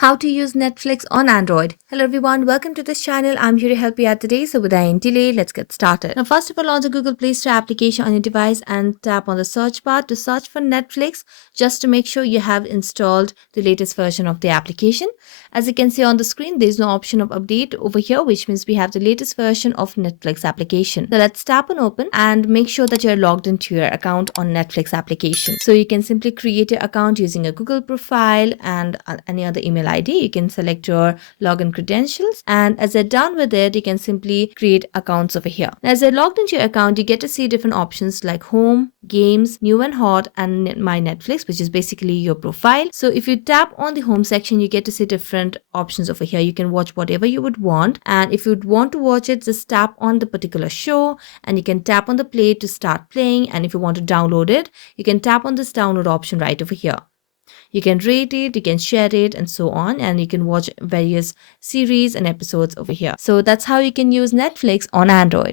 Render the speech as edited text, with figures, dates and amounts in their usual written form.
How to use Netflix on Android. Hello everyone, welcome to this channel. I'm here to help you out today. So without any delay, let's get started. Now first of all, launch the Google Play Store application on your device and tap on the search bar to search for Netflix, just to make sure you have installed the latest version of the application. As you can see on the screen, there's no option of update over here, which means we have the latest version of Netflix application. So let's tap on open and make sure that you're logged into your account on Netflix application. So you can simply create your account using a Google profile and any other email ID. You can select your login credentials, and as you're done with it, you can simply create accounts over here. Now, as you're logged into your account, you get to see different options like home, games, new and hot, and my Netflix, which is basically your profile. So if you tap on the home section, you get to see different options over here. You can watch whatever you would want, and if you'd want to watch it, just tap on the particular show and you can tap on the play to start playing. And if you want to download it, you can tap on this download option right over here. You can rate it, you can share it, and so on, and you can watch various series and episodes over here. So that's how you can use Netflix on Android.